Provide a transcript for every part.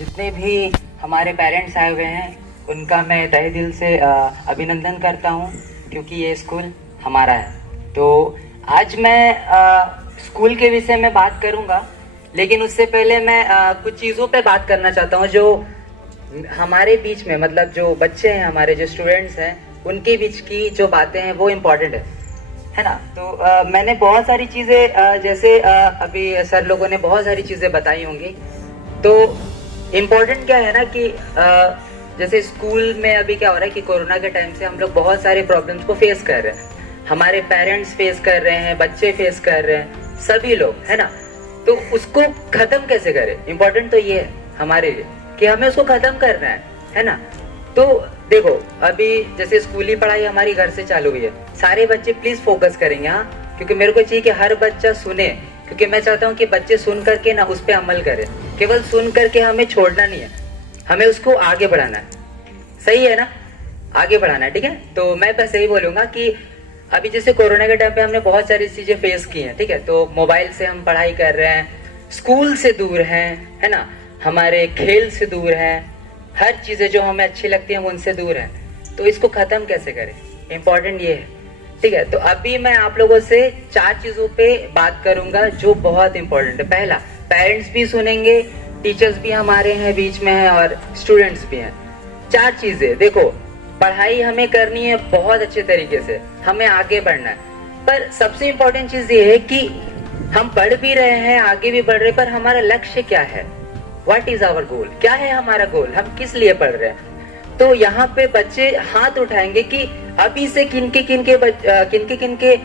जितने भी हमारे पेरेंट्स आए हुए हैं उनका मैं तहे दिल से अभिनंदन करता हूँ, क्योंकि ये स्कूल हमारा है। तो आज मैं स्कूल के विषय में बात करूँगा, लेकिन उससे पहले मैं कुछ चीज़ों पे बात करना चाहता हूँ जो हमारे बीच में, मतलब जो बच्चे हैं, हमारे जो स्टूडेंट्स हैं, उनके बीच की जो बातें हैं वो इम्पोर्टेंट है ना। तो मैंने बहुत सारी चीज़ें जैसे अभी सर लोगों ने बहुत सारी चीज़ें बताई होंगी। तो इम्पोर्टेंट क्या है ना कि जैसे स्कूल में अभी क्या हो रहा है कि कोरोना के टाइम से हम लोग बहुत सारे प्रॉब्लम्स को फेस कर रहे हैं, हमारे पेरेंट्स फेस कर रहे हैं, बच्चे फेस कर रहे हैं, सभी लोग, है ना। तो उसको खत्म कैसे करें, इम्पोर्टेंट तो ये है हमारे लिए कि हमें उसको खत्म करना है ना। तो देखो, अभी जैसे स्कूली पढ़ाई हमारी घर से चालू हुई है, सारे बच्चे प्लीज फोकस करेंगे, हाँ, क्योंकि मेरे को चाहिए कि हर बच्चा सुने, क्योंकि मैं चाहता हूँ कि बच्चे सुन करके ना उस पर अमल करें। केवल सुन करके हमें छोड़ना नहीं है, हमें उसको आगे बढ़ाना है, सही है ना, आगे बढ़ाना है, ठीक है। तो मैं बस यही बोलूंगा कि अभी जैसे कोरोना के टाइम पे हमने बहुत सारी चीजें फेस की हैं, ठीक है। तो मोबाइल से हम पढ़ाई कर रहे हैं, स्कूल से दूर हैं, है ना, हमारे खेल से दूर हैं, हर चीजें जो हमें अच्छी लगती है हम उनसे दूर हैं। तो इसको खत्म कैसे करें, इम्पोर्टेंट ये है, ठीक है। तो अभी मैं आप लोगों से 4 चीजों पे बात करूंगा जो बहुत इंपॉर्टेंट है। पहला, पेरेंट्स भी सुनेंगे, टीचर्स भी हमारे हैं बीच में है, और स्टूडेंट्स भी हैं। 4 चीजें, देखो, पढ़ाई हमें करनी है बहुत अच्छे तरीके से, हमें आगे बढ़ना है, पर सबसे इम्पोर्टेंट चीज ये है कि हम पढ़ भी रहे हैं, आगे भी बढ़ रहे हैं, पर हमारा लक्ष्य क्या है, व्हाट इज आवर गोल, क्या है हमारा गोल, हम किस लिए पढ़ रहे हैं। तो यहाँ पे बच्चे हाथ उठाएंगे कि अभी से किनके किनके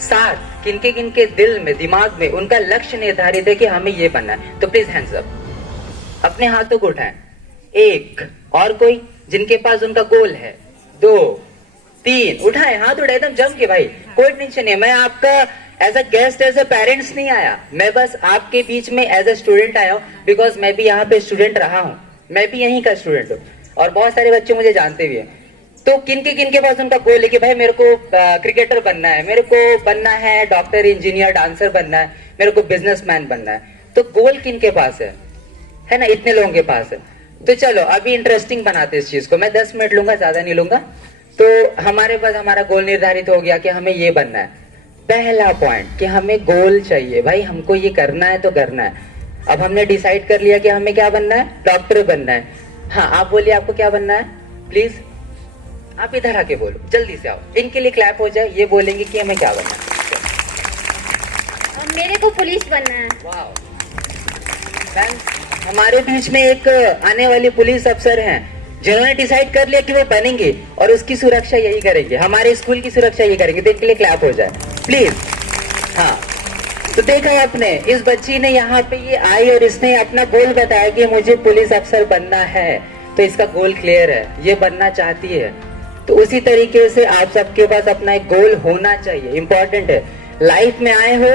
साथ, किनके दिल में, दिमाग में उनका लक्ष्य निर्धारित है कि हमें ये बनना है। तो प्लीज हैंड्स अप, अपने हाथों को उठाएं। 1, और कोई जिनके पास उनका गोल है, 2, 3, उठाएं, हाथ उठाए एकदम जम के भाई, कोई टेंशन नहीं। मैं आपका as a guest, as a parents नहीं आया, मैं बस आपके बीच में एज अ स्टूडेंट आया हूँ, बिकॉज मैं भी यहाँ पे स्टूडेंट रहा हूँ, मैं भी यहीं का स्टूडेंट हूँ, और बहुत सारे बच्चे मुझे जानते भी हैं। तो किनके पास उनका गोल है कि भाई मेरे को क्रिकेटर बनना है, मेरे को बनना है डॉक्टर, इंजीनियर, डांसर बनना है, मेरे को बिजनेसमैन बनना है। तो गोल किनके पास है ना, इतने लोगों के पास है। तो चलो अभी इंटरेस्टिंग बनाते इस चीज को, मैं 10 मिनट लूंगा, ज्यादा नहीं लूंगा। तो हमारे पास हमारा गोल निर्धारित हो गया कि हमें ये बनना है। पहला पॉइंट कि हमें गोल चाहिए, भाई हमको ये करना है तो करना है। अब हमने डिसाइड कर लिया कि हमें क्या बनना है, डॉक्टर बनना है। हाँ, आप बोलिए आपको क्या बनना है, प्लीज आप इधर आके बोलो, जल्दी से आओ, इनके लिए क्लैप हो जाए, ये बोलेंगे कि हमें क्या बनना है। मेरे को पुलिस बनना है। वाह मैम, हमारे बीच में एक आने वाली पुलिस अफसर हैं जिन्होंने डिसाइड कर लिया कि वो बनेंगे और उसकी सुरक्षा यही करेंगे, हमारे स्कूल की सुरक्षा यही करेंगे। तो इनके लिए क्लैप हो जाए प्लीज। हाँ, तो देखा आपने, इस बच्ची ने यहाँ पे ये आई और इसने अपना गोल बताया कि मुझे पुलिस अफसर बनना है, तो इसका गोल क्लियर है, ये बनना चाहती है। तो उसी तरीके से आप सबके पास अपना एक गोल होना चाहिए, इंपॉर्टेंट है। लाइफ में आए हो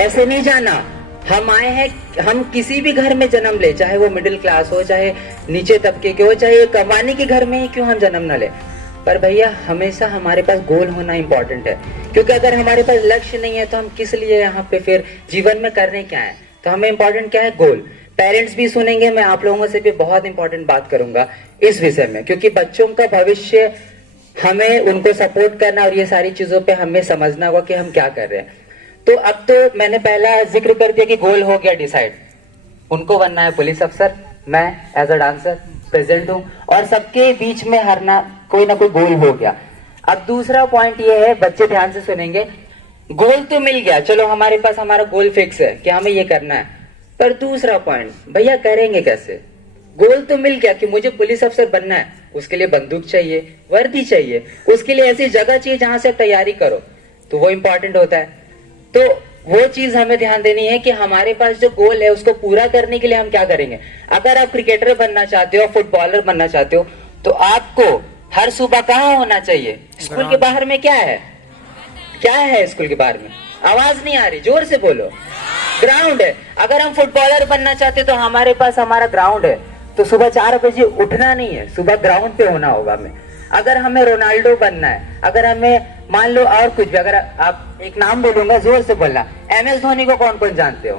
ऐसे नहीं जाना, हम आए हैं, हम किसी भी घर में जन्म ले, चाहे वो मिडिल क्लास हो, चाहे नीचे तबके के हो, चाहे कमाने के घर में ही क्यों हम जन्म न ले, पर भैया हमेशा हमारे पास गोल होना इंपॉर्टेंट है। क्योंकि अगर हमारे पास लक्ष्य नहीं है तो हम किस लिए यहाँ पे फिर जीवन में करने क्या है। तो हमें इंपॉर्टेंट क्या है, गोल। पेरेंट्स भी सुनेंगे, मैं आप लोगों से भी बहुत इंपॉर्टेंट बात करूंगा इस विषय में, क्योंकि बच्चों का भविष्य हमें उनको सपोर्ट करना और ये सारी चीजों पे हमें समझना होगा कि हम क्या कर रहे हैं। तो अब तो मैंने पहला जिक्र कर दिया कि गोल हो गया डिसाइड, उनको बनना है पुलिस अफसर, मैं एज अ डांसर प्रेजेंट हूँ, और सबके बीच में हर ना कोई गोल हो गया। अब दूसरा पॉइंट ये है, बच्चे ध्यान से सुनेंगे, गोल तो मिल गया, चलो हमारे पास हमारा गोल फिक्स है कि हमें ये करना है, पर दूसरा पॉइंट, भैया करेंगे कैसे। गोल तो मिल गया कि मुझे पुलिस अफसर बनना है, उसके लिए बंदूक चाहिए, वर्दी चाहिए, उसके लिए ऐसी जगह चाहिए जहां से तैयारी करो, तो वो इंपॉर्टेंट होता है। तो वो चीज हमें ध्यान देनी है कि हमारे पास जो गोल है उसको पूरा करने के लिए हम क्या करेंगे। अगर आप क्रिकेटर बनना चाहते हो, फुटबॉलर बनना चाहते हो, तो आपको हर सुबह कहाँ होना चाहिए, स्कूल के बाहर में। क्या है, क्या है स्कूल के बाहर में, आवाज नहीं आ रही, जोर से बोलो, ग्राउंड है। अगर हम फुटबॉलर बनना चाहते तो हमारे पास हमारा ग्राउंड है, तो सुबह 4 बजे उठना नहीं है, सुबह ग्राउंड पे होना होगा हमें। अगर हमें रोनाल्डो बनना है, अगर हमें मान लो और कुछ भी, अगर आप एक नाम बोलूंगा जोर से बोलना, MS धोनी को कौन कौन जानते हो,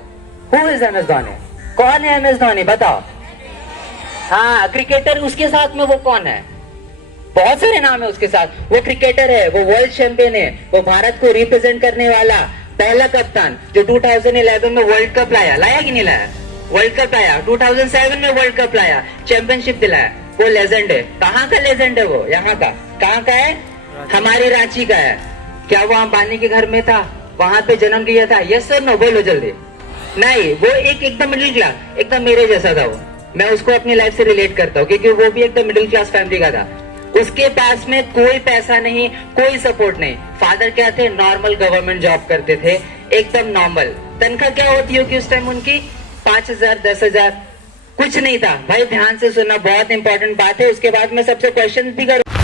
हु इज MS धोनी, कौन है MS धोनी बताओ, हाँ क्रिकेटर, उसके साथ में वो कौन है? बहुत सारे नाम है उसके साथ। वो क्रिकेटर है, वो वर्ल्ड चैंपियन है, वो भारत को रिप्रेजेंट करने वाला पहला कप्तान जो 2011 में वर्ल्ड कप लाया। लाया कि नहीं लाया? वर्ल्ड कप लाया। 2007 में वर्ल्ड कप लाया, चैंपियनशिप दिलाया। वो लेजेंड है। कहाँ का लेजेंड है वो? यहाँ का। कहाँ का है? हमारी रांची का है। क्या वो अंबानी के घर में था, वहां पे जन्म लिया था? यस सर नो, बोलो जल्दी। नहीं, वो एक एकदम मिडिल क्लास, एकदम मेरे जैसा था वो। मैं उसको अपनी लाइफ से रिलेट करता हूँ क्योंकि वो भी एकदम मिडिल क्लास फैमिली का था। उसके पास में कोई पैसा नहीं, कोई सपोर्ट नहीं। फादर क्या थे? नॉर्मल गवर्नमेंट जॉब करते थे, एकदम नॉर्मल। तनख्वाह क्या होती होगी उस टाइम उनकी? 5,000 10,000, कुछ नहीं था भाई। ध्यान से सुनना, बहुत इंपॉर्टेंट बात है। उसके बाद मैं सबसे क्वेश्चन भी करूँ।